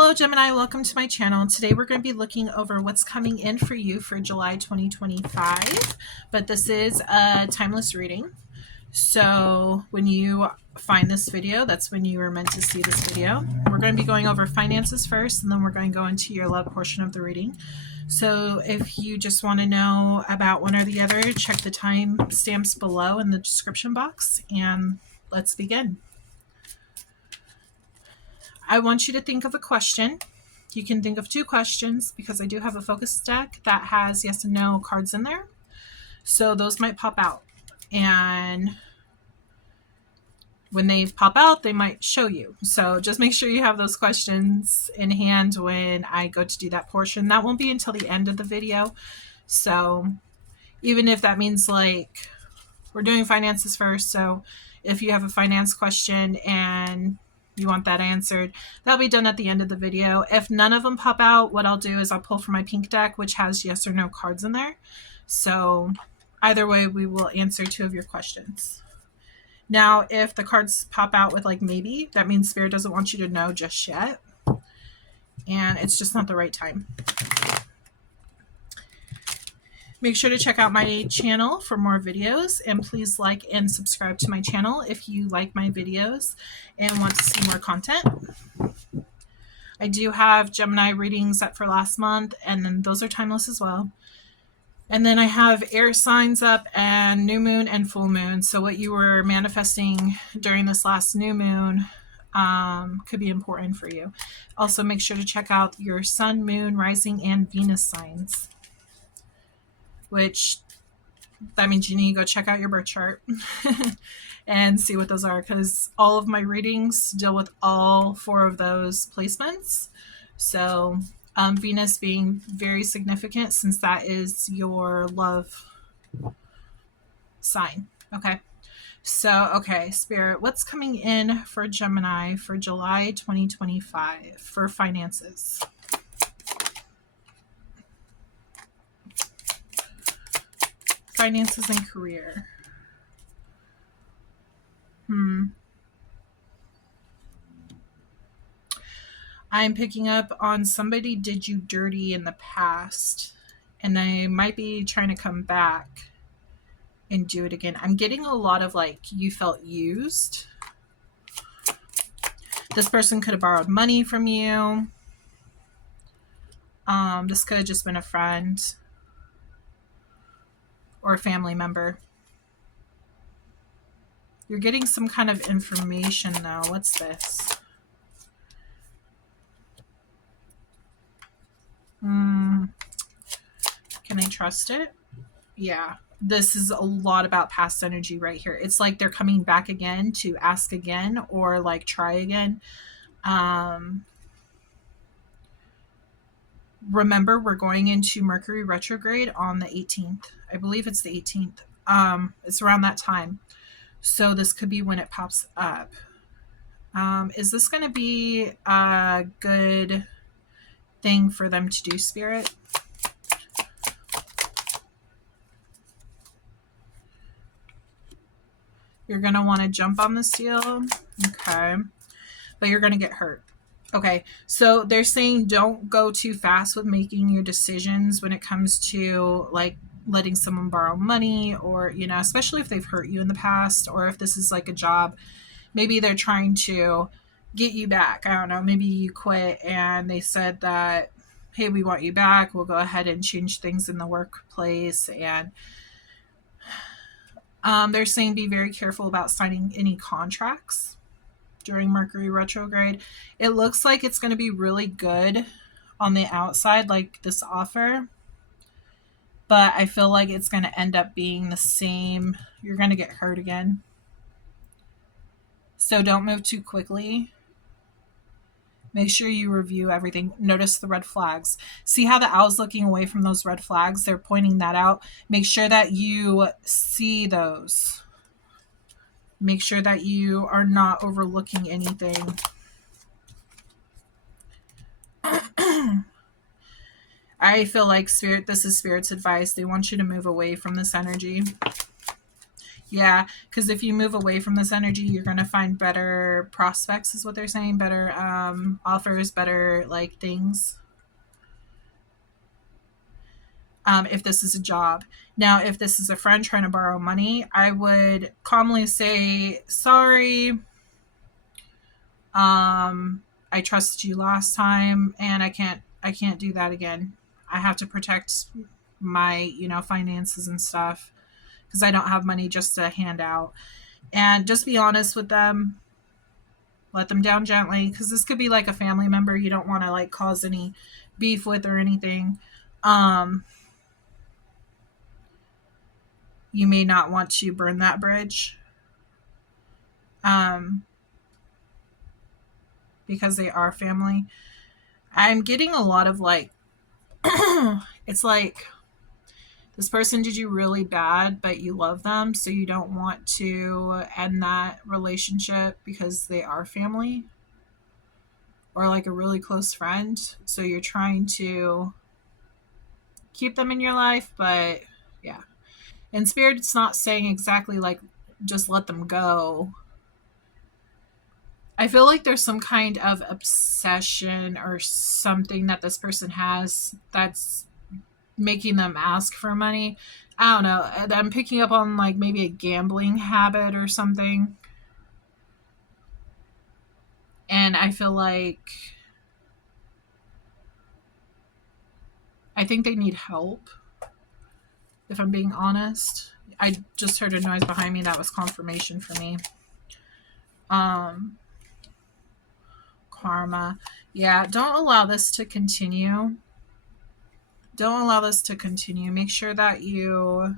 Hello Gemini, welcome to my channel. Today we're going to be looking over what's coming in for you for July 2025, but this is a timeless reading. So when you find this video, that's when you were meant to see this video. We're going to be going over finances first, and then we're going to go into your love portion of the reading. So if you just want to know about one or the other, check the time stamps below in the description box, and let's begin. I want you to think of a question. You can think of two questions because I do have a focus deck that has yes and no cards in there. So those might pop out. And when they pop out, they might show you. So just make sure you have those questions in hand when I go to do that portion. That won't be until the end of the video. So even if that means like we're doing finances first. So if you have a finance question and you want that answered, that'll be done at the end of the video. If none of them pop out, what I'll do is I'll pull from my pink deck, which has yes or no cards in there. So either way, we will answer two of your questions. Now, if the cards pop out with like maybe, that means Spirit doesn't want you to know just yet. And it's just not the right time. Make sure to check out my channel for more videos, and please like and subscribe to my channel if you like my videos and want to see more content. I do have Gemini readings up for last month, and then those are timeless as well. And then I have air signs up and new moon and full moon. So what you were manifesting during this last new moon could be important for you. Also, make sure to check out your sun, moon, rising, and Venus signs. Which that means you need to go check out your birth chart and see what those are, because all of my readings deal with all four of those placements. So Venus being very significant since that is your love sign. Okay. So, okay, Spirit, what's coming in for Gemini for July 2025 for finances? Finances and career. I'm picking up on somebody did you dirty in the past, and they might be trying to come back and do it again. I'm getting a lot of like you felt used. This person could have borrowed money from you. This could have just been a friend or a family member. You're getting some kind of information though. What's this? Can I trust it? Yeah. This is a lot about past energy right here. It's like they're coming back again to ask again or like try again. Remember, we're going into Mercury retrograde on the 18th. I believe it's the 18th. It's around that time. So this could be when it pops up. Is this going to be a good thing for them to do, Spirit? You're going to want to jump on this deal. Okay. But you're going to get hurt. Okay, so they're saying don't go too fast with making your decisions when it comes to like letting someone borrow money, or, you know, especially if they've hurt you in the past, or if this is like a job, maybe they're trying to get you back. I don't know, maybe you quit and they said that, hey, we want you back. We'll go ahead and change things in the workplace. And they're saying be very careful about signing any contracts during Mercury retrograde. It looks like it's going to be really good on the outside, like this offer, but I feel like it's going to end up being the same. You're going to get hurt again. So don't move too quickly. Make sure you review everything. Notice the red flags. See how the owl's looking away from those red flags? They're pointing that out. Make sure that you see those. Make sure that you are not overlooking anything. I feel like Spirit, this is Spirit's advice. They want you to move away from this energy. Yeah, because if you move away from this energy, you're going to find better prospects, is what they're saying, better offers, better like things. If this is a job. Now, if this is a friend trying to borrow money, I would calmly say, sorry, I trusted you last time and I can't do that again. I have to protect my, finances and stuff because I don't have money just to hand out. And just be honest with them. Let them down gently because this could be like a family member you don't want to like cause any beef with or anything. You may not want to burn that bridge um, because they are family. I'm getting a lot of like, it's like this person did you really bad, but you love them, so you don't want to end that relationship because they are family or like a really close friend. So you're trying to keep them in your life, but yeah. And Spirit's not saying exactly like just let them go. I feel like there's some kind of obsession or something that this person has that's making them ask for money. I don't know. I'm picking up on like maybe a gambling habit or something. And I feel like I think they need help, if I'm being honest. I just heard a noise behind me that was confirmation for me. Karma. Yeah, don't allow this to continue. Don't allow this to continue. Make sure that you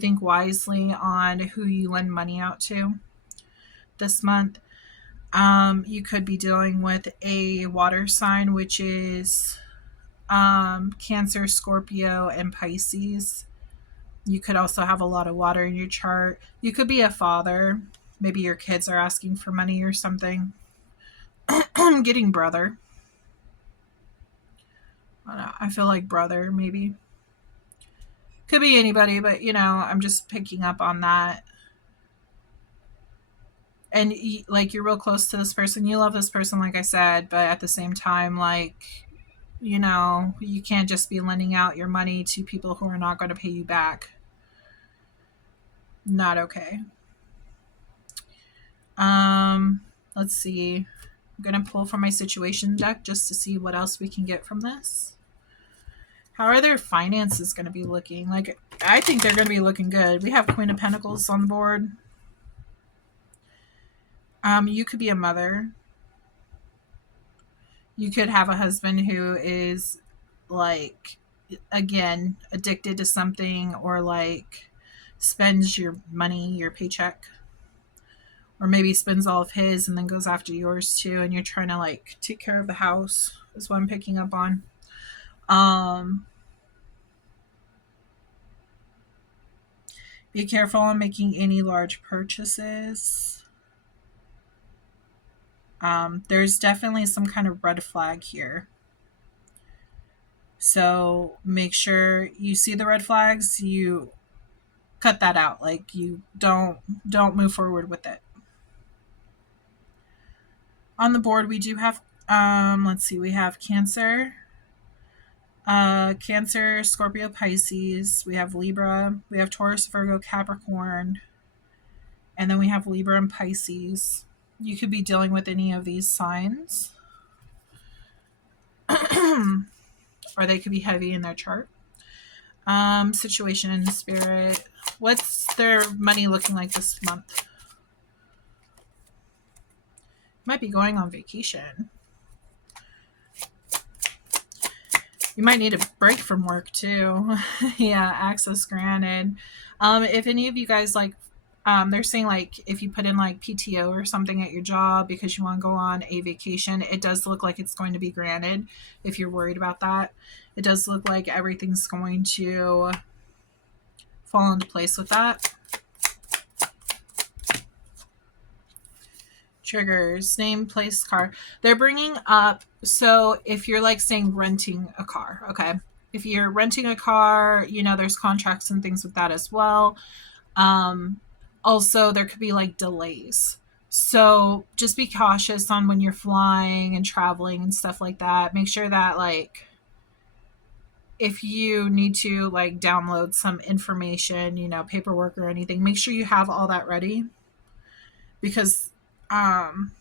think wisely on who you lend money out to this month. You could be dealing with a water sign, which is Cancer, Scorpio, and Pisces. You could also have a lot of water in your chart. You could be a father. Maybe your kids are asking for money or something. I'm getting brother. I feel like brother, maybe. Could be anybody, but I'm just picking up on that. And like you're real close to this person. You love this person, like I said, but at the same time, like, you can't just be lending out your money to people who are not going to pay you back. Not okay. Let's see. I'm going to pull from my situation deck just to see what else we can get from this. How are their finances going to be looking? Like, I think they're going to be looking good. We have Queen of Pentacles on the board. You could be a mother. You could have a husband who is, like, again, addicted to something or, like, spends your money, your paycheck. Or maybe spends all of his and then goes after yours too, and you're trying to like take care of the house is what I'm picking up on. Be careful on making any large purchases. There's definitely some kind of red flag here. So make sure you see the red flags, you cut that out. Like you don't move forward with it. On the board, we do have, let's see, we have Cancer, Cancer, Scorpio, Pisces. We have Libra. We have Taurus, Virgo, Capricorn. And then we have Libra and Pisces. You could be dealing with any of these signs. Or they could be heavy in their chart. Situation in spirit. What's their money looking like this month? Might be going on vacation. You might need a break from work too. Yeah, access granted. If any of you guys like, they're saying like if you put in like PTO or something at your job because you want to go on a vacation, it does look like it's going to be granted. If you're worried about that, it does look like everything's going to fall into place with that. Triggers, name, place, car. They're bringing up, so if you're like saying renting a car, okay. If you're renting a car, there's contracts and things with that as well. Also, there could be like delays. So just be cautious on when you're flying and traveling and stuff like that. Make sure that like if you need to like download some information, paperwork or anything, make sure you have all that ready because um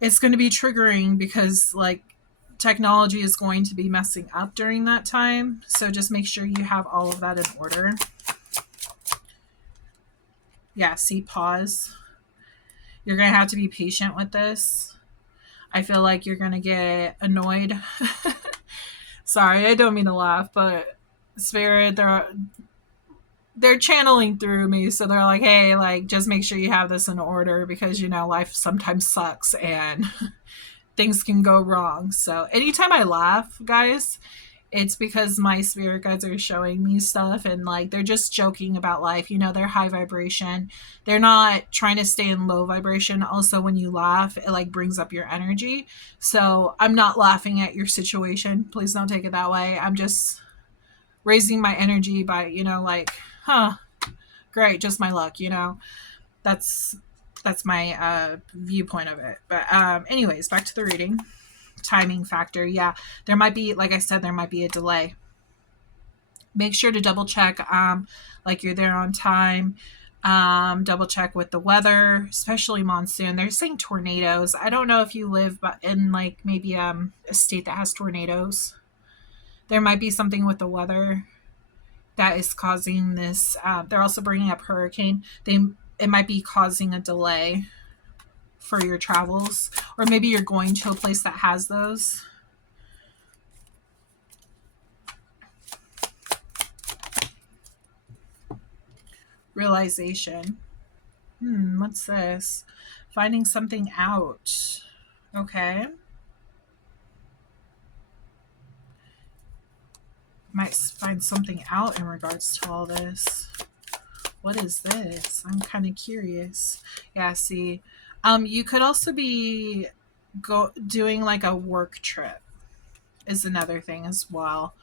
it's going to be triggering because like technology is going to be messing up during that time. So just make sure you have all of that in order. Yeah, see, pause. You're going to have to be patient with this. I feel like you're going to get annoyed. Sorry, I don't mean to laugh, but Spirit, they're channeling through me, so they're like, hey, like, just make sure you have this in order because life sometimes sucks and things can go wrong. So anytime I laugh, guys, it's because my spirit guides are showing me stuff and like they're just joking about life. They're high vibration. They're not trying to stay in low vibration. Also, when you laugh, it like brings up your energy. So I'm not laughing at your situation. Please don't take it that way. I'm just raising my energy by, like, great, just my luck, That's my viewpoint of it. But anyways, back to the reading. Timing factor. Yeah, there might be, like I said, there might be a delay. Make sure to double check like you're there on time. Double check with the weather, especially monsoon. They're saying tornadoes. I don't know if you live in like maybe a state that has tornadoes. There might be something with the weather that is causing this. They're also bringing up hurricane. It might be causing a delay for your travels, or maybe you're going to a place that has those. Realization. What's this? Finding something out. Okay. Might find something out in regards to all this. What is this? I'm kind of curious. Yeah, see. You could also be doing like a work trip is another thing as well.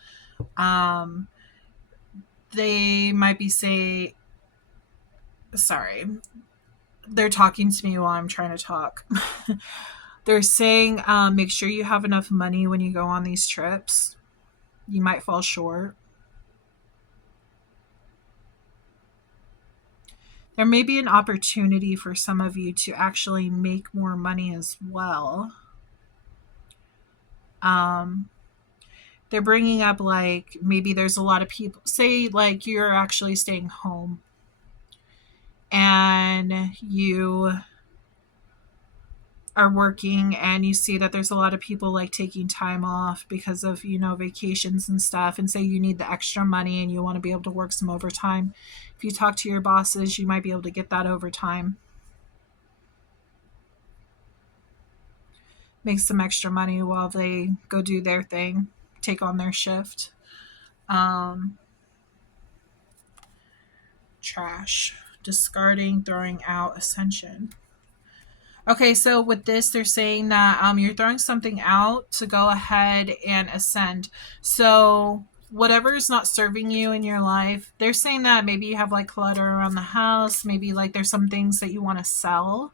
They might be sorry, they're talking to me while I'm trying to talk. They're saying make sure you have enough money when you go on these trips. You might fall short. There may be an opportunity for some of you to actually make more money as well. They're bringing up like maybe there's a lot of people, say like you're actually staying home and you are working and you see that there's a lot of people like taking time off because of vacations and stuff, and say you need the extra money and you want to be able to work some overtime. If you talk to your bosses, you might be able to get that overtime, make some extra money while they go do their thing, take on their shift. Trash, discarding, throwing out, ascension. Okay, so with this, they're saying that you're throwing something out to go ahead and ascend. So whatever is not serving you in your life, they're saying that maybe you have like clutter around the house. Maybe like there's some things that you want to sell.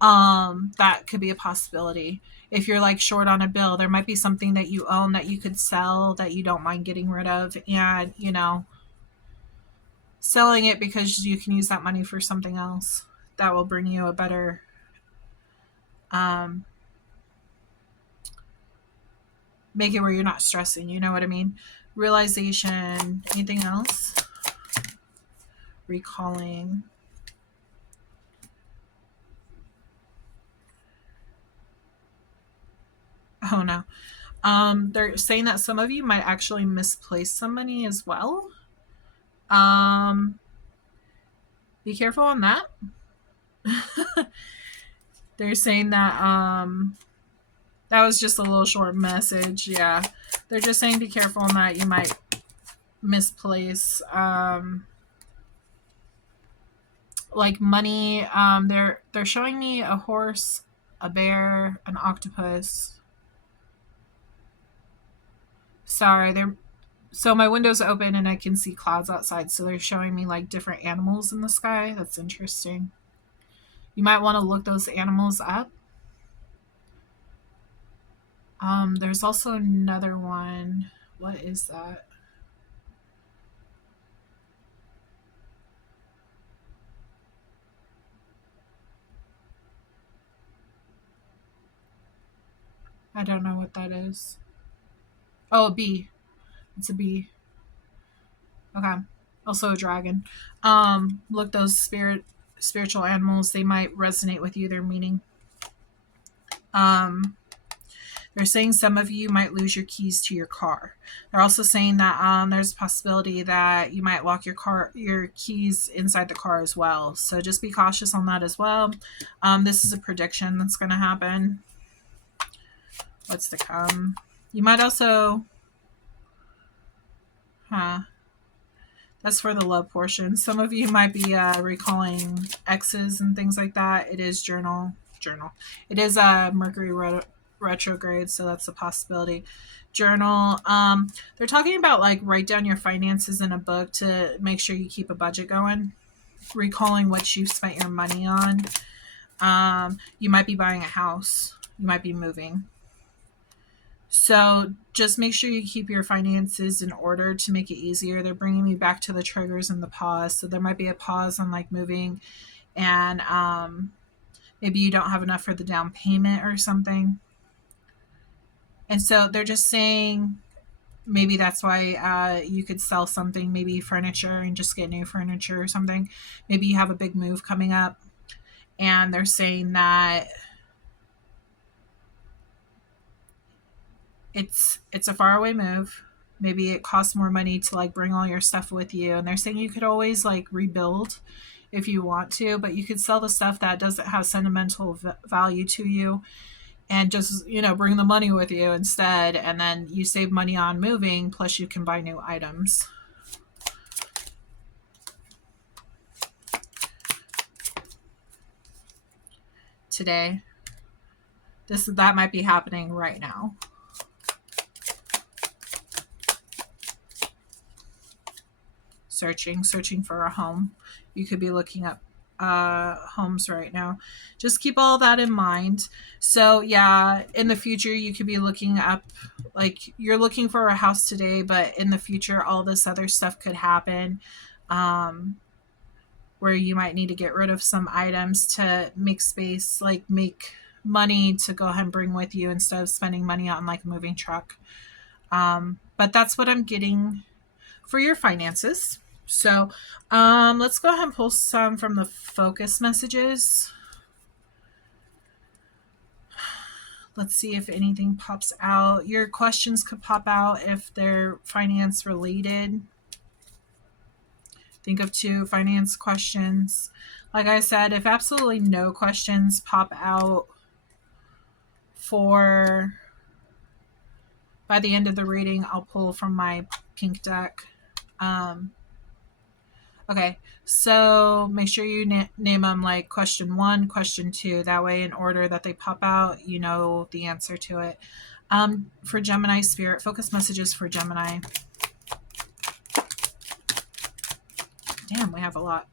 That could be a possibility. If you're like short on a bill, there might be something that you own that you could sell that you don't mind getting rid of, and selling it because you can use that money for something else that will bring you a better make it where you're not stressing, you know what I mean? Realization. Anything else? Recalling. Oh no. They're saying that some of you might actually misplace some money as well. Be careful on that. They're saying that that was just a little short message. Yeah. They're just saying be careful on that. You might misplace like money. They're showing me a horse, a bear, an octopus. Sorry, they're So my window's open and I can see clouds outside. So they're showing me like different animals in the sky. That's interesting. You might want to look those animals up. There's also another one. What is that? I don't know what that is. Oh, a bee. It's a bee. Okay. Also a dragon. Look those spiritual animals. They might resonate with you. Their meaning. Um, they're saying some of you might lose your keys to your car. They're also saying that there's a possibility that you might lock your keys inside the car as well. So just be cautious on that as well. This is a prediction that's going to happen. What's to come? You might also, that's for the love portion. Some of you might be recalling exes and things like that. It is journal. It is Mercury retrograde, so that's a possibility. Journal. They're talking about like write down your finances in a book to make sure you keep a budget going. Recalling what you've spent your money on. You might be buying a house. You might be moving. So just make sure you keep your finances in order to make it easier. They're bringing me back to the triggers and the pause. So there might be a pause on like moving, and maybe you don't have enough for the down payment or something. And so they're just saying maybe that's why you could sell something, maybe furniture, and just get new furniture or something. Maybe you have a big move coming up, and they're saying that it's a faraway move. Maybe it costs more money to like bring all your stuff with you, and they're saying you could always like rebuild if you want to, but you could sell the stuff that doesn't have sentimental value to you and just bring the money with you instead, and then you save money on moving, plus you can buy new items. Today, that might be happening right now. Searching for a home. You could be looking up homes right now. Just keep all that in mind. So yeah, in the future you could be looking up, like you're looking for a house today, but in the future all this other stuff could happen, where you might need to get rid of some items to make space, like make money to go ahead and bring with you instead of spending money on like a moving truck. But that's what I'm getting for your finances. So let's go ahead and pull some from the focus messages. Let's see if anything pops out. Your questions could pop out if they're finance related. Think of 2 finance questions. Like I said, if absolutely no questions pop out by the end of the reading, I'll pull from my pink deck. Okay, so make sure you name them like question 1, question 2. That way, in order that they pop out, you know the answer to it. For Gemini spirit, focus messages for Gemini. Damn, we have a lot.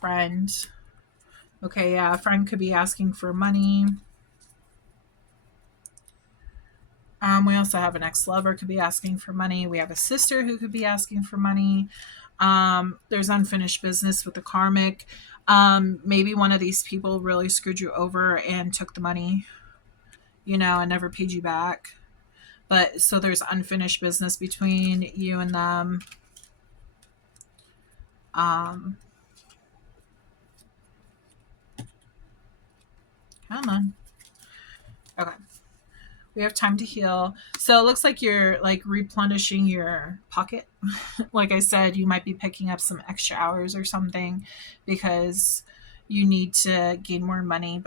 Friend. Okay, yeah, a friend could be asking for money. We also have an ex-lover could be asking for money. We have a sister who could be asking for money. There's unfinished business with the karmic. Maybe one of these people really screwed you over and took the money, and never paid you back. But so there's unfinished business between you and them. Come on. Okay. We have time to heal. So it looks like you're like replenishing your pocket. Like I said, you might be picking up some extra hours or something because you need to gain more money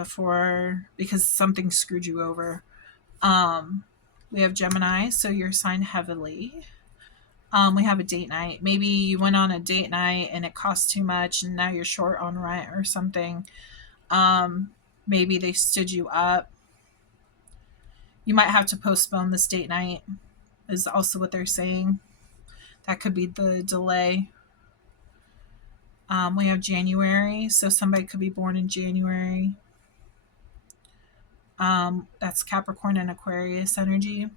because something screwed you over. We have Gemini, so you're signed heavily. We have a date night. Maybe you went on a date night and it cost too much and now you're short on rent or something. Maybe they stood you up. You might have to postpone this date night, is also what they're saying. That could be the delay. We have January, so somebody could be born in January. That's Capricorn and Aquarius energy.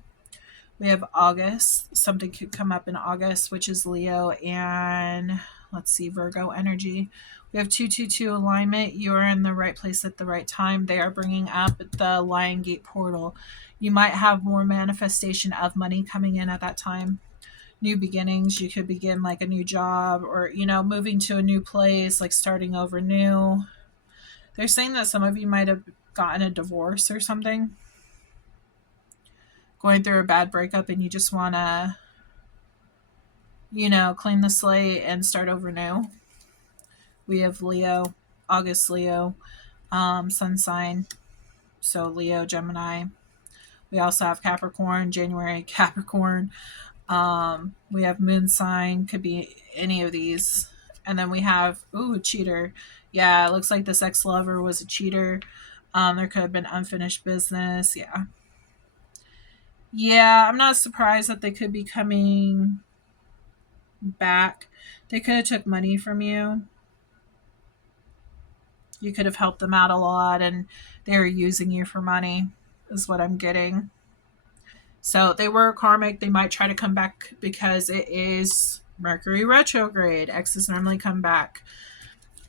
We have August. Something could come up in August, which is Leo and let's see, Virgo energy. We have 222 alignment. You are in the right place at the right time. They are bringing up the Lion Gate portal. You might have more manifestation of money coming in at that time. New beginnings. You could begin like a new job or, moving to a new place, like starting over new. They're saying that some of you might have gotten a divorce or something, going through a bad breakup, and you just want to, clean the slate and start over new. We have Leo, August Leo, sun sign. So Leo, Gemini. We also have Capricorn, January, Capricorn. We have moon sign, could be any of these. And then we have, a cheater. Yeah, it looks like this ex-lover was a cheater. There could have been unfinished business. Yeah, I'm not surprised that they could be coming back. They could have took money from you. You could have helped them out a lot and they were using you for money, is what I'm getting. So they were karmic. They might try to come back because it is Mercury retrograde. Exes normally come back.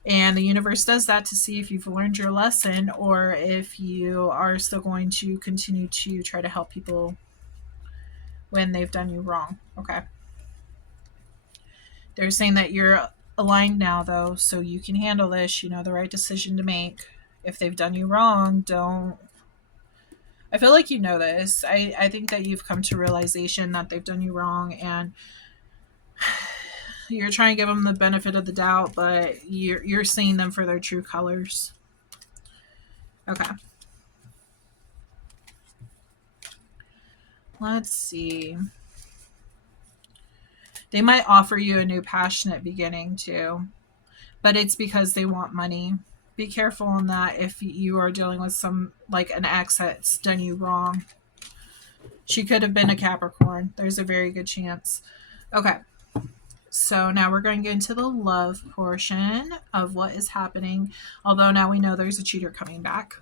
And the universe does that to see if you've learned your lesson or if you are still going to continue to try to help people when they've done you wrong. Okay. They're saying that you're aligned now, though, so you can handle this. You know the right decision to make. If they've done you wrong, don't. I feel like you know this. I think that you've come to realization that they've done you wrong and you're trying to give them the benefit of the doubt, but you're seeing them for their true colors. Okay. Let's see. They might offer you a new passionate beginning too, but it's because they want money. Be careful on that if you are dealing with like an ex that's done you wrong. She could have been a Capricorn. There's a very good chance. Okay. So now we're going to get into the love portion of what is happening. Although now we know there's a cheater coming back.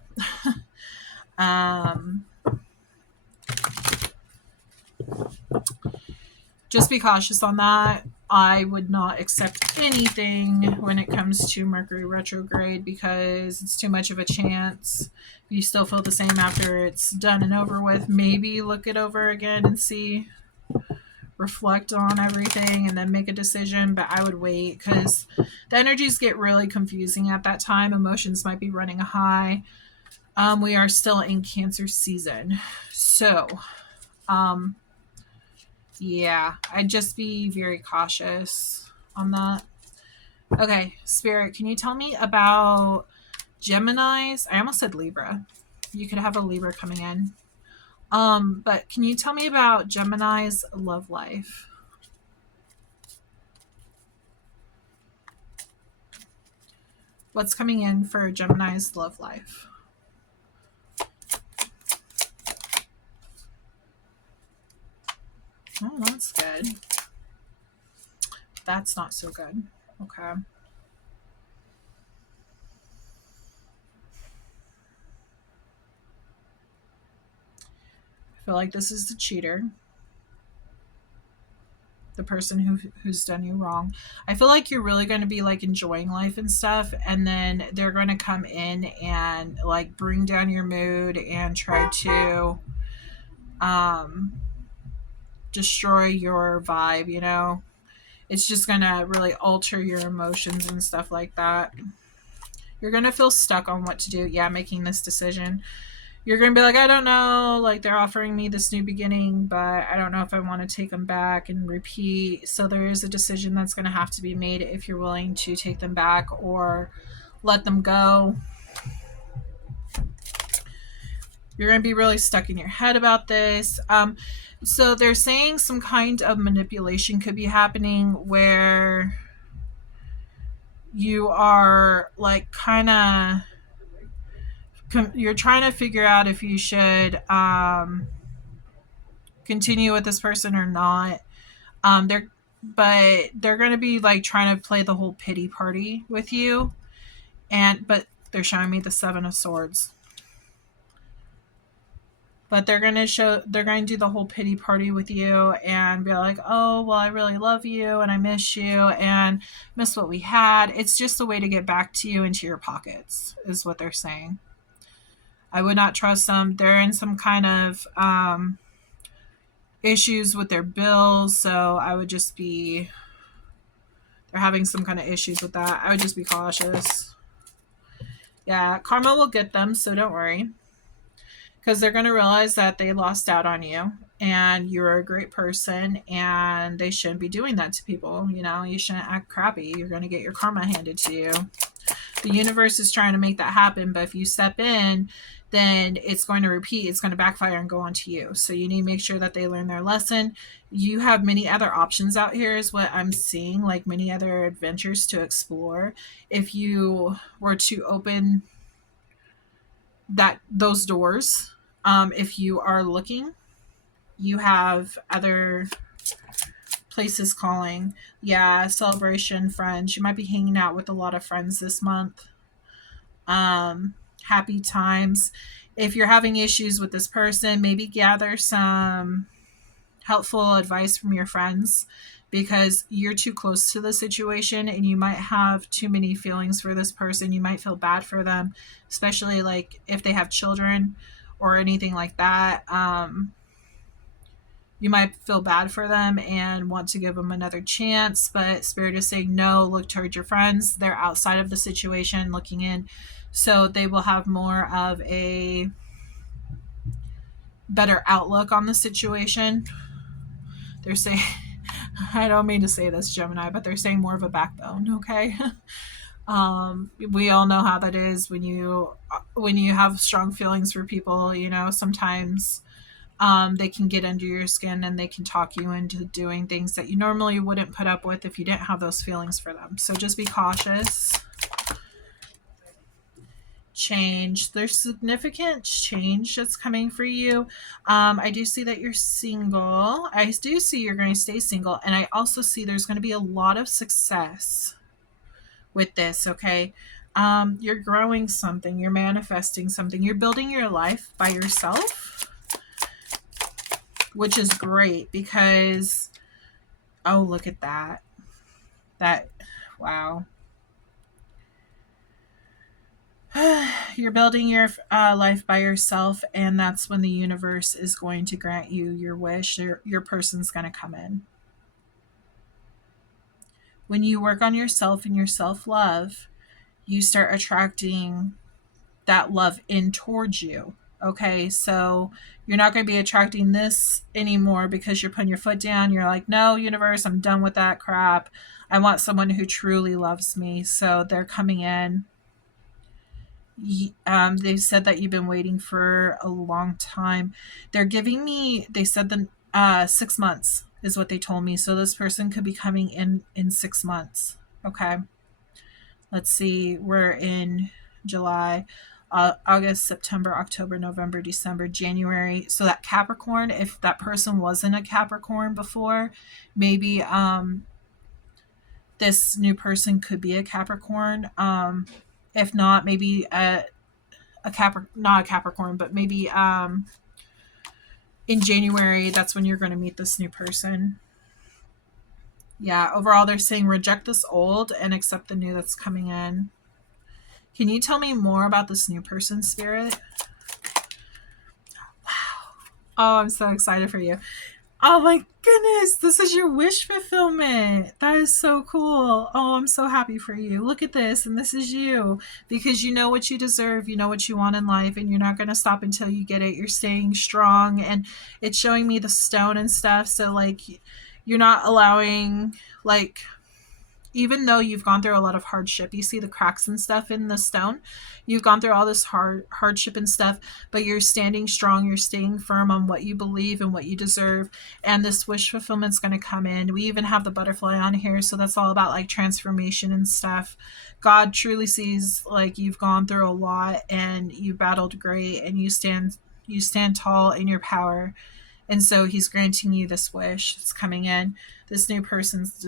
Just be cautious on that. I would not accept anything when it comes to Mercury retrograde because it's too much of a chance. If you still feel the same after it's done and over with, maybe look it over again and see. Reflect on everything and then make a decision, but I would wait because the energies get really confusing at that time. Emotions might be running high. We are still in Cancer season, so yeah, I'd just be very cautious on that. Okay, Spirit, can you tell me about Geminis? I almost said Libra. You could have a Libra coming in. But can you tell me about Gemini's love life? What's coming in for Gemini's love life? Oh, that's good. That's not so good. Okay. I feel like this is the cheater. The person who's done you wrong. I feel like you're really going to be like enjoying life and stuff, and then they're going to come in and like bring down your mood and try to destroy your vibe, you know? It's just going to really alter your emotions and stuff like that. You're going to feel stuck on what to do. Yeah, making this decision. You're going to be like, I don't know, like they're offering me this new beginning, but I don't know if I want to take them back and repeat. So there is a decision that's going to have to be made if you're willing to take them back or let them go. You're going to be really stuck in your head about this. So they're saying some kind of manipulation could be happening where you are like kind of you're trying to figure out if you should continue with this person or not. They're going to be like trying to play the whole pity party with you, but they're showing me the Seven of Swords. But they're going to do the whole pity party with you and be like, oh, well, I really love you and I miss you and miss what we had. It's just a way to get back to you into your pockets, is what they're saying. I would not trust them. They're in some kind of issues with their bills, so I would just be, they're having some kind of issues with that. I would just be cautious. Yeah, karma will get them, so don't worry. Because they're going to realize that they lost out on you and you're a great person and they shouldn't be doing that to people. You know, you shouldn't act crappy. You're going to get your karma handed to you. The universe is trying to make that happen, but if you step in, then it's going to repeat. It's going to backfire and go on to you. So you need to make sure that they learn their lesson. You have many other options out here is what I'm seeing, like many other adventures to explore. If you were to open those doors, if you are looking, you have other places calling. Yeah, celebration, friends. You might be hanging out with a lot of friends this month. Happy times. If you're having issues with this person, maybe gather some helpful advice from your friends, because you're too close to the situation and you might have too many feelings for this person. You might feel bad for them, especially like if they have children or anything like that. You might feel bad for them and want to give them another chance, but Spirit is saying no, look towards your friends. They're outside of the situation looking in, so they will have more of a better outlook on the situation. They're saying, I don't mean to say this, Gemini, but they're saying more of a backbone, okay? We all know how that is when you have strong feelings for people. You know, sometimes they can get under your skin and they can talk you into doing things that you normally wouldn't put up with if you didn't have those feelings for them. So just be cautious. Change. There's significant change that's coming for you. I do see that you're single. I do see you're going to stay single. And I also see there's going to be a lot of success with this, okay? You're growing something. You're manifesting something. You're building your life by yourself, which is great because, oh, look at that. Wow. You're building your life by yourself, and that's when the universe is going to grant you your wish. Your person's going to come in. When you work on yourself and your self-love, you start attracting that love in towards you. Okay, so you're not going to be attracting this anymore because you're putting your foot down. You're like, no, universe, I'm done with that crap. I want someone who truly loves me. So they're coming in. They said that you've been waiting for a long time. They said 6 months is what they told me. So this person could be coming in 6 months. Okay. Let's see. We're in July, August, September, October, November, December, January. So that Capricorn, if that person wasn't a Capricorn before, maybe this new person could be a Capricorn. If not, maybe not a Capricorn, but maybe in January, that's when you're going to meet this new person. Yeah, overall, they're saying reject this old and accept the new that's coming in. Can you tell me more about this new person, Spirit? Wow. Oh, I'm so excited for you. Oh my goodness, this is your wish fulfillment. That is so cool. Oh, I'm so happy for you. Look at this, and this is you, because you know what you deserve, you know what you want in life, and you're not going to stop until you get it. You're staying strong, and it's showing me the stone and stuff, so like you're not allowing, like, even though you've gone through a lot of hardship, you see the cracks and stuff in the stone. You've gone through all this hardship and stuff, but you're standing strong. You're staying firm on what you believe and what you deserve. And this wish fulfillment's going to come in. We even have the butterfly on here. So that's all about like transformation and stuff. God truly sees like you've gone through a lot and you battled great and you stand tall in your power. And so he's granting you this wish. It's coming in. This new person's.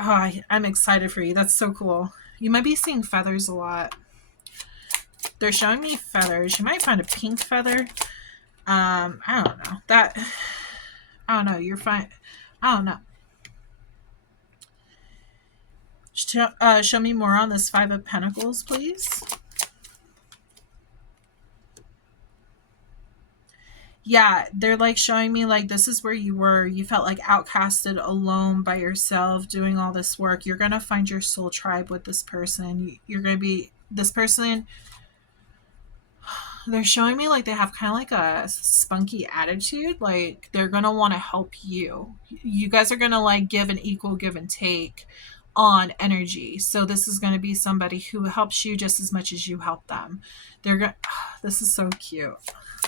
Oh, I'm excited for you. That's so cool. You might be seeing feathers a lot. They're showing me feathers. You might find a pink feather. I don't know. I don't know. You're fine. I don't know. Show me more on this Five of Pentacles, please. Yeah, they're like showing me like this is where you were. You felt like outcasted, alone by yourself, doing all this work. You're going to find your soul tribe with this person. You're going to be this person. They're showing me like they have kind of like a spunky attitude. Like they're going to want to help you. You guys are going to like give an equal give and take on energy. So this is going to be somebody who helps you just as much as you help them. They're going this is so cute.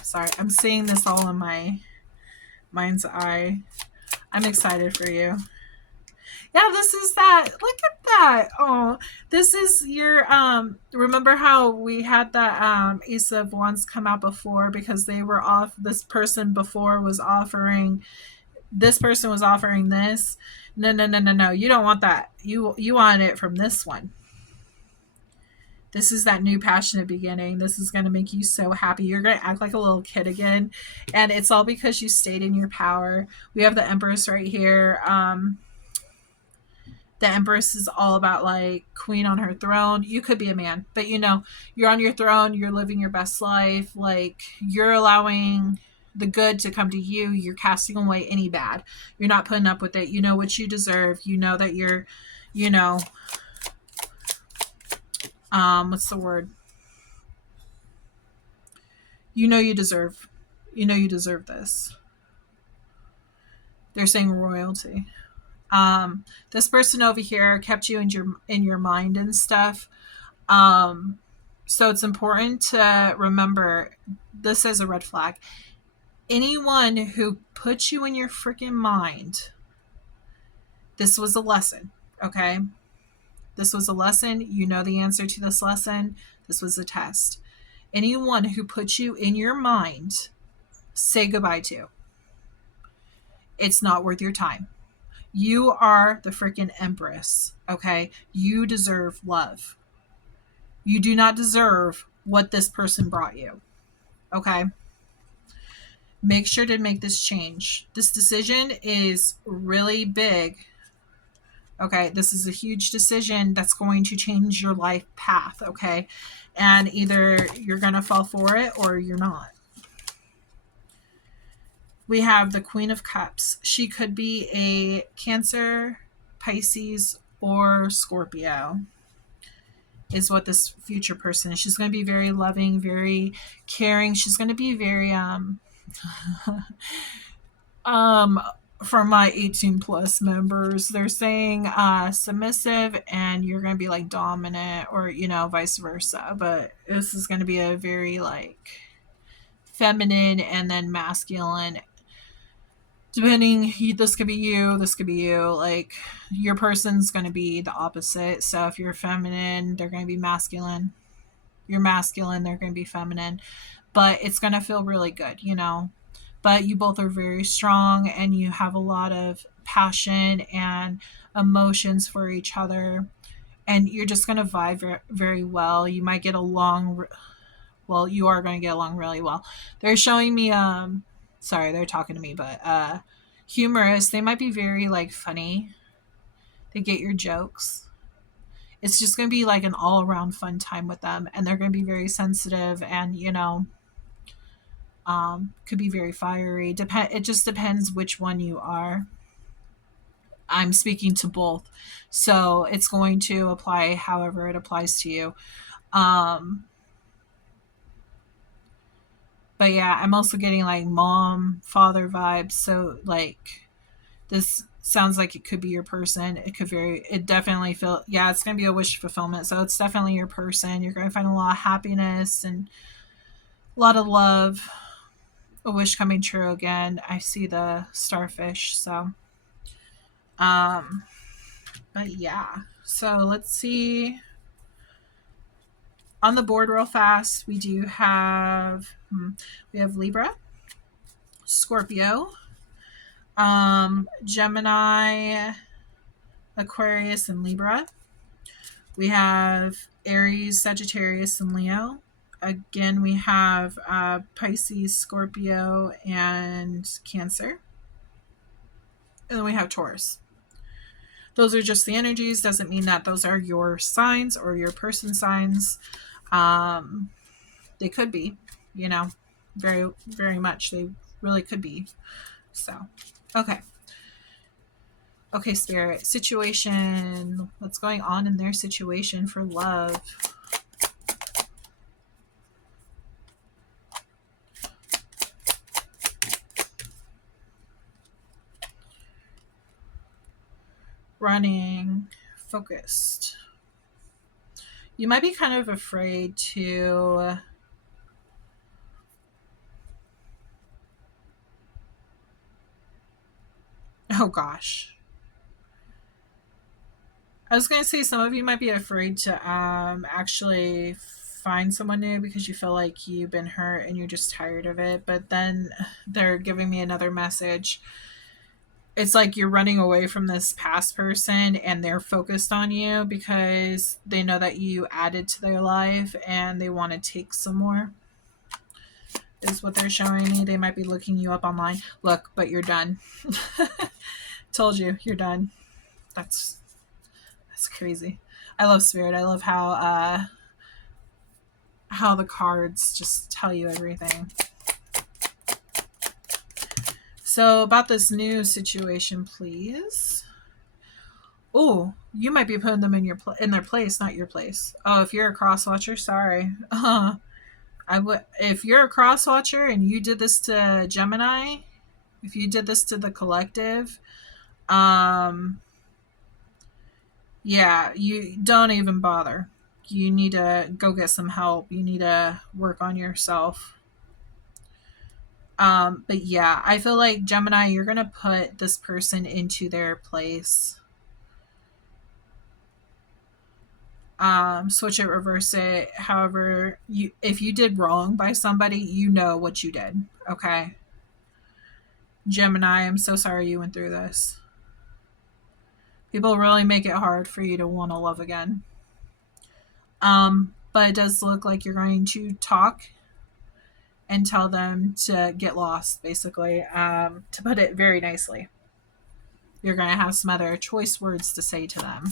Sorry, I'm seeing this all in my mind's eye. I'm excited for you. Yeah, this is that. Look at that. Oh, this is your remember how we had that Ace of Wands come out before because they were off this person before was offering this person was offering this. No, no, no, no, no. You don't want that. You want it from this one. This is that new passionate beginning. This is going to make you so happy. You're going to act like a little kid again. And it's all because you stayed in your power. We have the Empress right here. The Empress is all about like queen on her throne. You could be a man, but you know, you're on your throne. You're living your best life. Like you're allowing the good to come to you. You're casting away any bad. You're not putting up with it. You know what you deserve. You know that you're, you know, what's the word? You know you deserve this. They're saying royalty. This person over here kept you in your mind and stuff. So it's important to remember this as a red flag. Anyone who puts you in your freaking mind, this was a lesson, okay? This was a lesson. You know the answer to this lesson. This was a test. Anyone who puts you in your mind, say goodbye to. It's not worth your time. You are the freaking Empress, okay? You deserve love. You do not deserve what this person brought you, okay? Make sure to make this change. This decision is really big. Okay, this is a huge decision that's going to change your life path, okay? And either you're going to fall for it or you're not. We have the Queen of Cups. She could be a Cancer, Pisces, or Scorpio is what this future person is. She's going to be very loving, very caring. She's going to be very for my 18 plus members, they're saying submissive, and you're going to be like dominant, or you know, vice versa. But this is going to be a very like feminine and then masculine, depending. This could be you, this could be you. Like your person's going to be the opposite. So if you're feminine, they're going to be masculine. You're masculine, they're going to be feminine. But it's going to feel really good, you know. But you both are very strong and you have a lot of passion and emotions for each other. And you're just going to vibe very, very well. You might get along. Well, you are going to get along really well. They're showing me, sorry, they're talking to me, but humorous. They might be very like funny. They get your jokes. It's just going to be like an all around fun time with them. And they're going to be very sensitive and, you know, could be very fiery. It just depends which one you are. I'm speaking to both, so it's going to apply however it applies to you. But yeah, I'm also getting like mom, father vibes. So like this sounds like it could be your person. It definitely yeah, it's going to be a wish fulfillment. So it's definitely your person. You're going to find a lot of happiness and a lot of love. A wish coming true again. I see the starfish. So, um, but yeah. So let's see. On the board real fast, we do have, we have Libra, Scorpio, Gemini, Aquarius, and Libra. We have Aries, Sagittarius, and Leo. Again, we have Pisces, Scorpio, and Cancer. And then we have Taurus. Those are just the energies. Doesn't mean that those are your signs or your person signs. They could be, very, very much. They really could be. So, okay. Okay, Spirit. Situation. What's going on in their situation for love? Running. Focused. You might be kind of afraid to... Oh, gosh. I was going to say some of you might be afraid to actually find someone new because you feel like you've been hurt and you're just tired of it. But then they're giving me another message. It's like you're running away from this past person and they're focused on you because they know that you added to their life and they want to take some more, is what they're showing me. They might be looking you up online. Look, but you're done. Told you, you're done. That's crazy. I love Spirit. I love how the cards just tell you everything. So about this new situation, please. Oh, you might be putting them in their place, not your place. Oh, if you're a cross watcher, sorry. If you're a cross watcher and you did this to Gemini, if you did this to the collective, yeah, you don't even bother. You need to go get some help. You need to work on yourself. But yeah, I feel like Gemini, you're going to put this person into their place. Switch it, reverse it. However, if you did wrong by somebody, you know what you did. Okay. Gemini, I'm so sorry you went through this. People really make it hard for you to want to love again. But it does look like you're going to talk and tell them to get lost, basically, to put it very nicely. You're going to have some other choice words to say to them.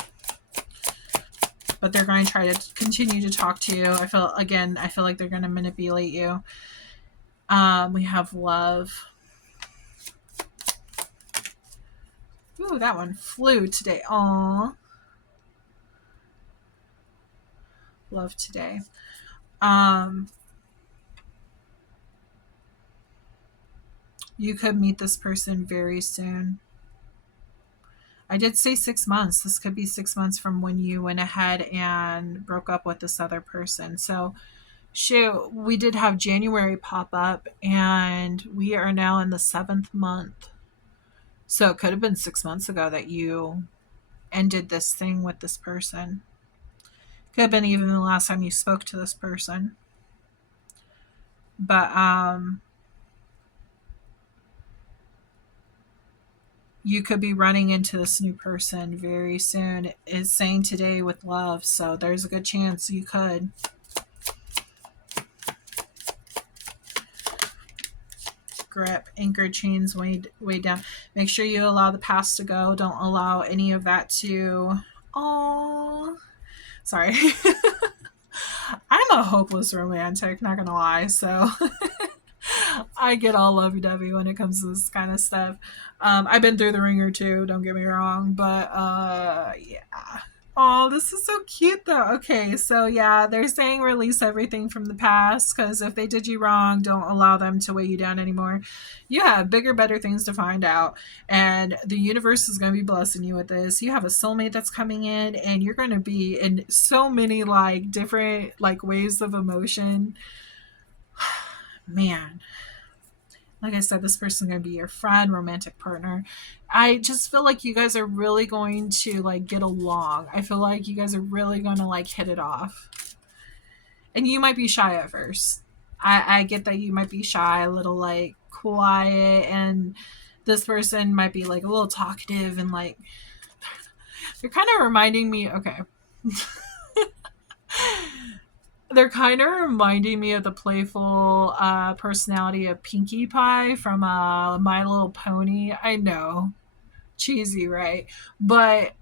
But they're going to try to continue to talk to you. I feel like they're going to manipulate you. We have love. Ooh, that one flew today. Aww. Love today. You could meet this person very soon. I did say 6 months. This could be 6 months from when you went ahead and broke up with this other person. So, shoot, we did have January pop up, and we are now in the 7th month. So it could have been 6 months ago that you ended this thing with this person. Could have been even the last time you spoke to this person. But you could be running into this new person very soon. It's saying today with love, so there's a good chance you could. Grip, anchor chains way down. Make sure you allow the past to go. Don't allow any of that to... Oh, sorry. I'm a hopeless romantic, not gonna lie, so... I get all lovey-dovey when it comes to this kind of stuff. I've been through the ringer too, don't get me wrong, but yeah. Oh, this is so cute though. Okay, so yeah, they're saying release everything from the past because if they did you wrong, don't allow them to weigh you down anymore. You have bigger, better things to find out, and the universe is going to be blessing you with this. You have a soulmate that's coming in, and you're going to be in so many like different like waves of emotion. Man, like I said, this person's going to be your friend, romantic partner. I just feel like you guys are really going to like get along. I feel like you guys are really going to like hit it off. And you might be shy at first. I get that you might be shy, a little like quiet, and this person might be like a little talkative and like they're kind of reminding me, okay. They're kind of reminding me of the playful personality of Pinkie Pie from My Little Pony. I know, cheesy, right? But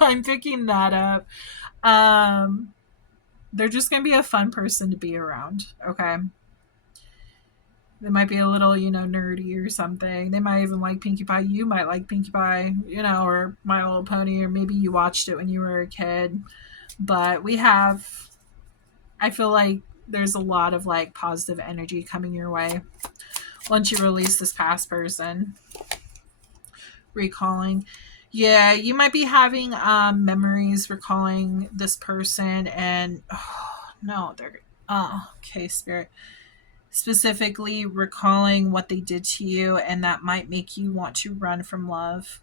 I'm picking that up. They're just going to be a fun person to be around, okay? They might be a little, nerdy or something. They might even like Pinkie Pie. You might like Pinkie Pie, or My Little Pony, or maybe you watched it when you were a kid. But I feel like there's a lot of like positive energy coming your way once you release this past person. Recalling. Yeah, you might be having memories recalling this person and no, they're okay, spirit. Specifically recalling what they did to you and that might make you want to run from love.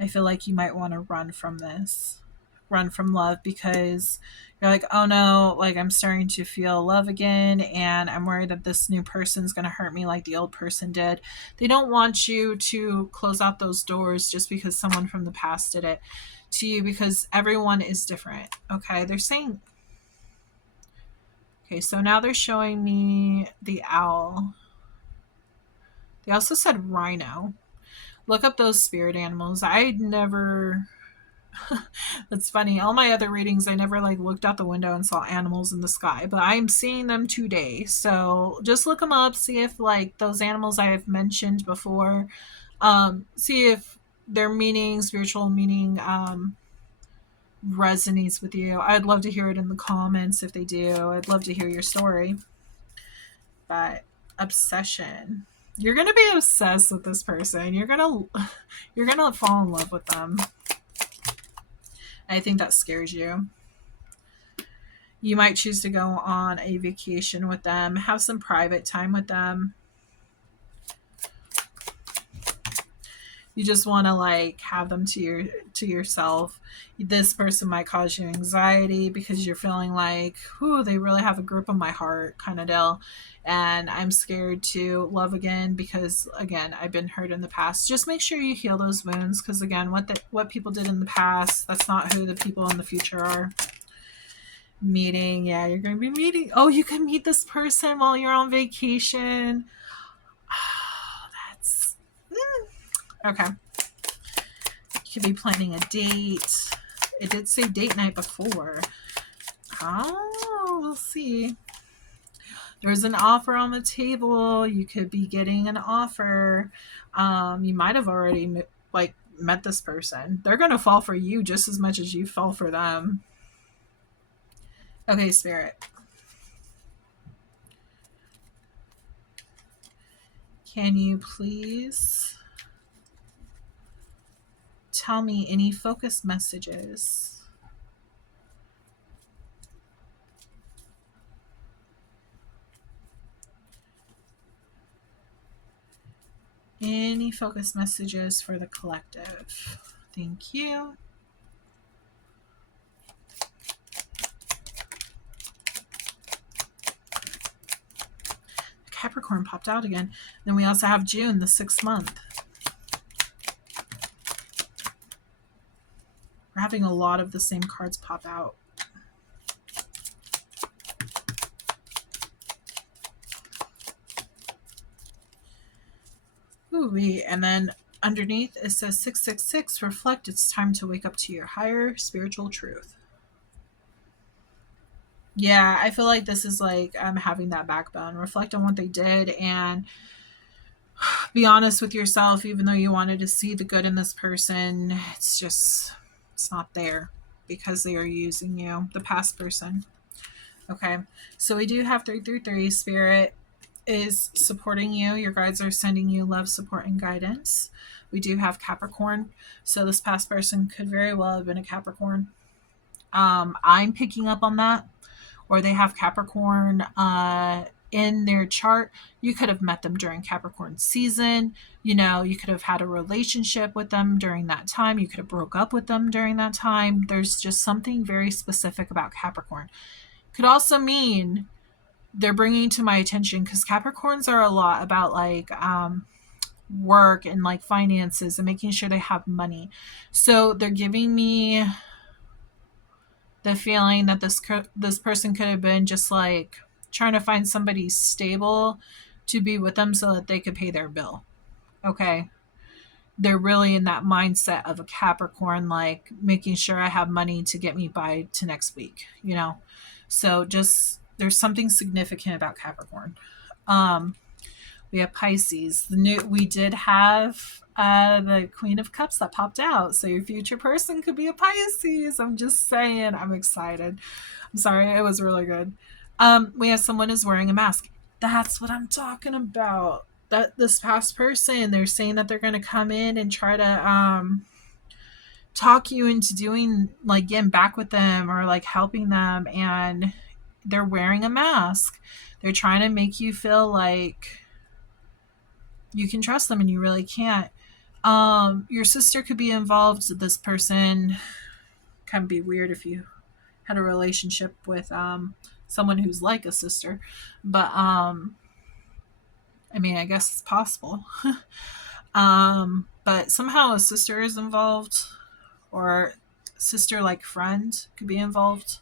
I feel like you might want to run from this. Run from love because you're like, oh no, like I'm starting to feel love again and I'm worried that this new person's going to hurt me like the old person did. They don't want you to close out those doors just because someone from the past did it to you because everyone is different. Okay, they're saying, okay, so now they're showing me the owl. They also said rhino. Look up those spirit animals. I'd never. That's funny. All my other readings, I never like looked out the window and saw animals in the sky, but I'm seeing them today. So just look them up, see if like those animals I have mentioned before, see if their meaning, spiritual meaning, resonates with you. I'd love to hear it in the comments if they do. I'd love to hear your story. But obsession. You're gonna be obsessed with this person. You're gonna fall in love with them. I think that scares you. You might choose to go on a vacation with them, have some private time with them. You just want to like have them to yourself. This person might cause you anxiety because you're feeling like, "Ooh, they really have a grip on my heart," kind of deal. And I'm scared to love again because again, I've been hurt in the past. Just make sure you heal those wounds because again, what people did in the past, that's not who the people in the future are. Meeting, yeah, you're going to be meeting. Oh, you can meet this person while you're on vacation. Oh, that's okay. You could be planning a date. It did say date night before. Oh, we'll see. There's an offer on the table. You could be getting an offer. You might have already like met this person. They're gonna fall for you just as much as you fall for them. Okay, spirit. Can you please tell me any focus messages? Any focus messages for the collective? Thank you. Capricorn popped out again. Then we also have June, the 6th month. We're having a lot of the same cards pop out. Ooh, and then underneath it says 666, reflect, it's time to wake up to your higher spiritual truth. Yeah, I feel like this is like having that backbone. Reflect on what they did and Be honest with yourself, even though you wanted to see the good in this person, it's not there because they are using you, the past person. Okay, so we do have 333. Spirit is supporting you. Your guides are sending you love, support, and guidance. We do have Capricorn, so this past person could very well have been a Capricorn. I'm picking up on that, or they have Capricorn in their chart. You could have met them during Capricorn season. You could have had a relationship with them during that time. You could have broke up with them during that time. There's just something very specific about Capricorn. Could also mean they're bringing to my attention, because Capricorns are a lot about like work and like finances and making sure they have money. So they're giving me the feeling that this person could have been just like trying to find somebody stable to be with them so that they could pay their bill. Okay. They're really in that mindset of a Capricorn, like making sure I have money to get me by to next week. So just there's something significant about Capricorn. We have Pisces. We did have the Queen of Cups that popped out. So your future person could be a Pisces. I'm just saying. I'm excited. I'm sorry. It was really good. We have someone is wearing a mask. That's what I'm talking about. That this past person, they're saying that they're going to come in and try to talk you into doing, like, getting back with them or like helping them, and they're wearing a mask. They're trying to make you feel like you can trust them and you really can't. Your sister could be involved. This person can be weird if you had a relationship with someone who's like a sister, but I mean, I guess it's possible. But somehow a sister is involved, or sister like friend could be involved.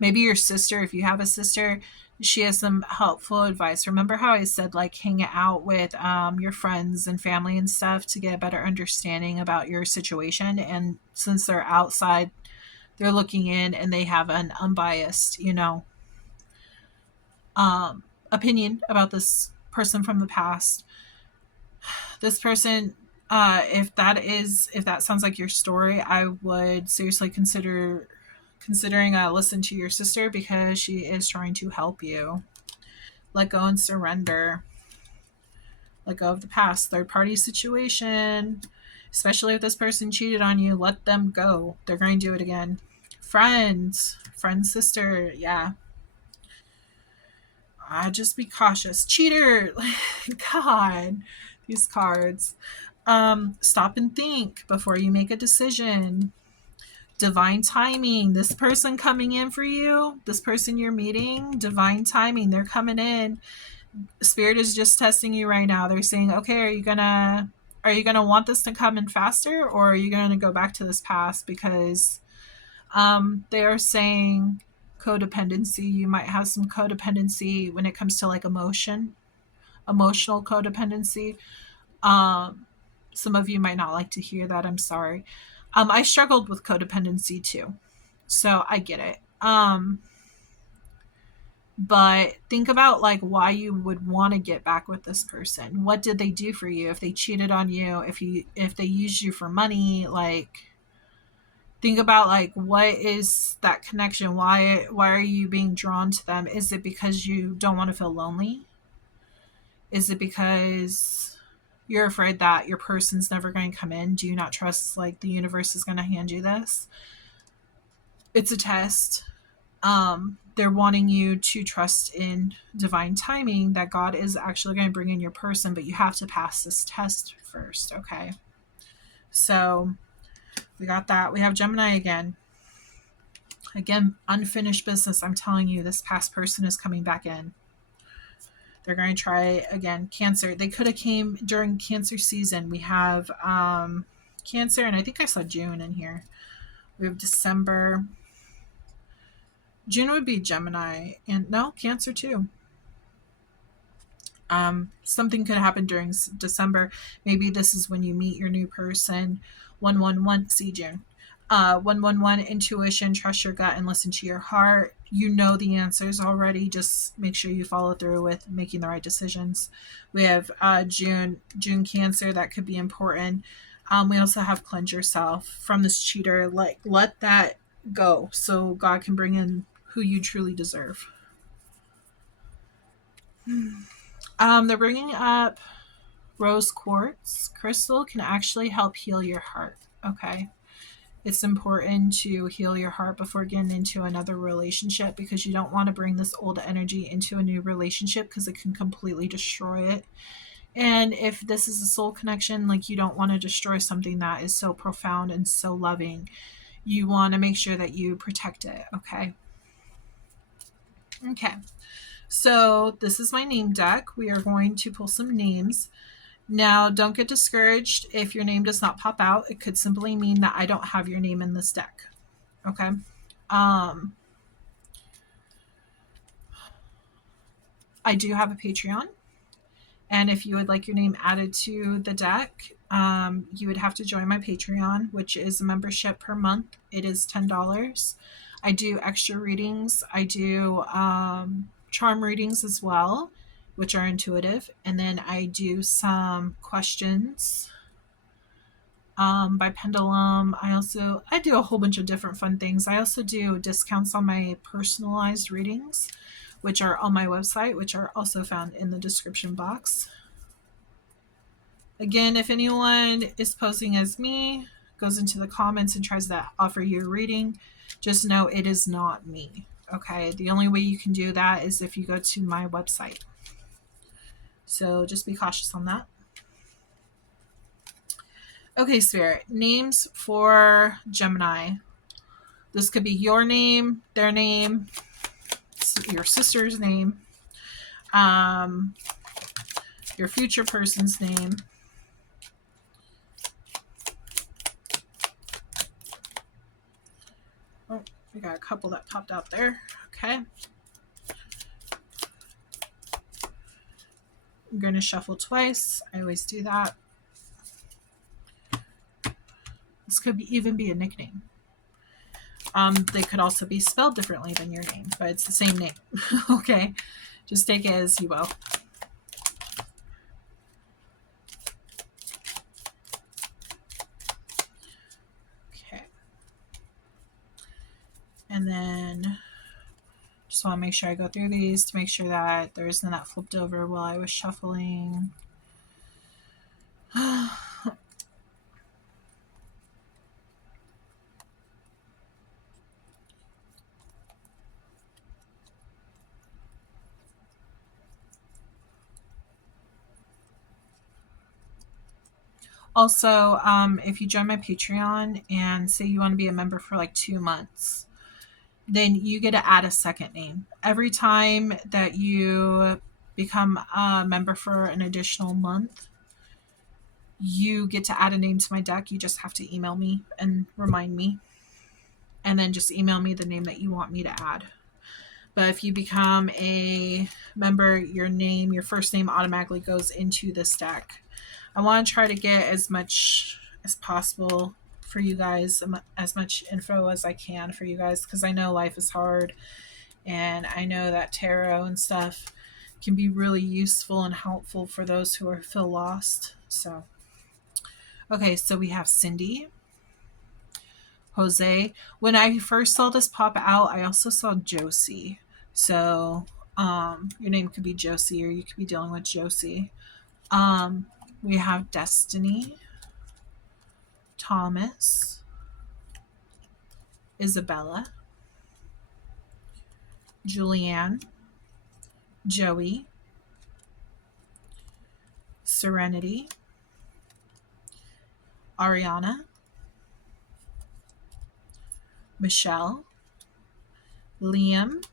Maybe your sister, if you have a sister, she has some helpful advice. Remember how I said, like, hang out with your friends and family and stuff to get a better understanding about your situation. And since they're outside, they're looking in and they have an unbiased, opinion about this person from the past. This person, if that sounds like your story, I would seriously considering listen to your sister, because she is trying to help you. Let go and surrender. Let go of the past. Third party situation. Especially if this person cheated on you, let them go. They're going to do it again. Friends. Friend, sister. Yeah. Just be cautious. Cheater. God. These cards. Stop and think before you make a decision. Divine timing. This person coming in for you, this person you're meeting, divine timing. They're coming in. Spirit is just testing you right now. They're saying, okay, are you gonna want this to come in faster, or are you gonna go back to this past? Because they are saying codependency. You might have some codependency when it comes to like emotional codependency. Some of you might not like to hear that. I'm sorry. I struggled with codependency too, so I get it. But think about like why you would want to get back with this person. What did they do for you? If they cheated on you, if they used you for money, like think about like what is that connection? Why are you being drawn to them? Is it because you don't want to feel lonely? Is it because you're afraid that your person's never going to come in? Do you not trust like the universe is going to hand you this? It's a test. They're wanting you to trust in divine timing, that God is actually going to bring in your person, but you have to pass this test first. Okay. So we got that. We have Gemini again. Again, unfinished business. I'm telling you, this past person is coming back in. They're going to try again. Cancer. They could have came during Cancer season. We have Cancer, and I think I saw June in here. We have December. June would be Gemini, and no, Cancer too. Something could happen during December. Maybe this is when you meet your new person. 111. See June. 111 intuition, trust your gut and listen to your heart. You know the answers already. Just make sure you follow through with making the right decisions. We have June Cancer. That could be important. We also have cleanse yourself from this cheater. Like, let that go so God can bring in who you truly deserve. They're bringing up rose quartz crystal can actually help heal your heart. Okay. It's important to heal your heart before getting into another relationship, because you don't want to bring this old energy into a new relationship because it can completely destroy it. And if this is a soul connection, like, you don't want to destroy something that is so profound and so loving. You want to make sure that you protect it. Okay. Okay. So this is my name deck. We are going to pull some names. Now, don't get discouraged if your name does not pop out. It could simply mean that I don't have your name in this deck. Okay. I do have a Patreon. And if you would like your name added to the deck, you would have to join my Patreon, which is a membership per month. It is $10. I do extra readings. I do charm readings as well, which are intuitive. And then I do some questions by Pendulum. I do a whole bunch of different fun things. I also do discounts on my personalized readings, which are on my website, which are also found in the description box. Again, if anyone is posing as me, goes into the comments and tries to offer you a reading, just know it is not me. Okay, the only way you can do that is if you go to my website. So just be cautious on that. Okay, Spirit, names for Gemini. This could be your name, their name, your sister's name, your future person's name. Oh, we got a couple that popped out there. Okay. I'm going to shuffle twice. I always do that. This could even be a nickname. They could also be spelled differently than your name, but it's the same name. Okay. Just take it as you will. Okay. And then just want to make sure I go through these to make sure that there isn't that flipped over while I was shuffling. Also, if you join my Patreon and say you want to be a member for like 2 months, then you get to add a second name. Every time that you become a member for an additional month, you get to add a name to my deck. You just have to email me and remind me. And then just email me the name that you want me to add. But if you become a member, your name, your first name automatically goes into this deck. I want to try to get as much as possible for you guys, as much info as I can for you guys, because I know life is hard, and I know that tarot and stuff can be really useful and helpful for those who feel lost. So, okay, so we have Cindy, Jose. When I first saw this pop out, I also saw Josie. So, your name could be Josie, or you could be dealing with Josie. We have Destiny, Thomas, Isabella, Julianne, Joey, Serenity, Ariana, Michelle, Liam,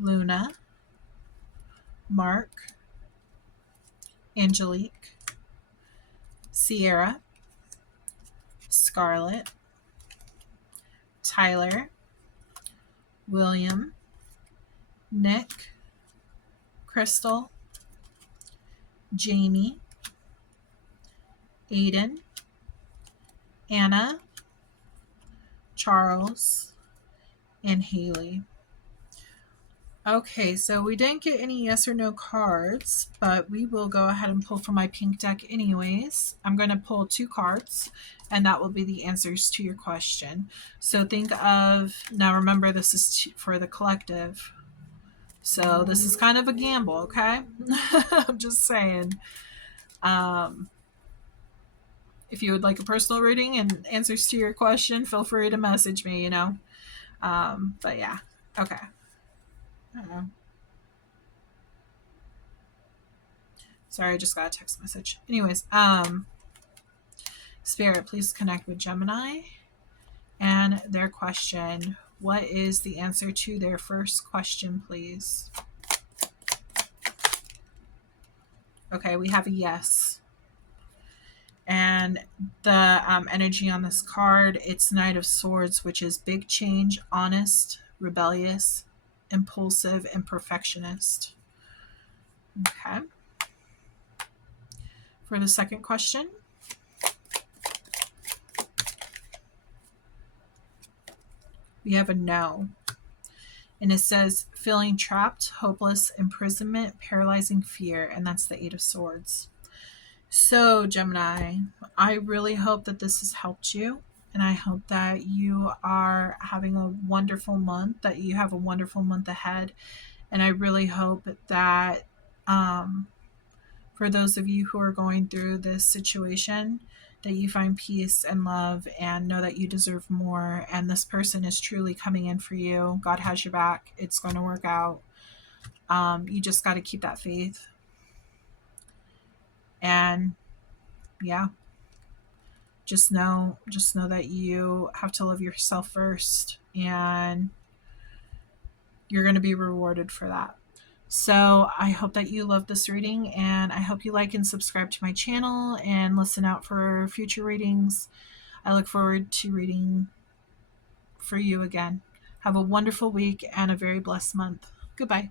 Luna, Mark, Angelique, Sierra, Scarlett, Tyler, William, Nick, Crystal, Jamie, Aiden, Anna, Charles, and Haley. Okay, so we didn't get any yes or no cards, but we will go ahead and pull from my pink deck anyways. I'm going to pull 2 cards, and that will be the answers to your question. So think of, now remember this is for the collective. So this is kind of a gamble, okay? I'm just saying. If you would like a personal reading and answers to your question, feel free to message me, you know. But yeah, okay. I don't know. Sorry, I just got a text message. Anyways, Spirit, please connect with Gemini and their question. What is the answer to their first question, please? Okay, we have a yes. And the energy on this card, it's Knight of Swords, which is big change, honest, rebellious, impulsive, and perfectionist. Okay. For the second question, we have a no. And it says feeling trapped, hopeless, imprisonment, paralyzing fear, and that's the 8 of Swords. So, Gemini, I really hope that this has helped you. And I hope that you are having a wonderful month, that you have a wonderful month ahead. And I really hope that for those of you who are going through this situation, that you find peace and love and know that you deserve more. And this person is truly coming in for you. God has your back. It's going to work out. You just got to keep that faith. And yeah, just know that you have to love yourself first, and you're going to be rewarded for that. So I hope that you love this reading, and I hope you like and subscribe to my channel and listen out for future readings. I look forward to reading for you again. Have a wonderful week and a very blessed month. Goodbye.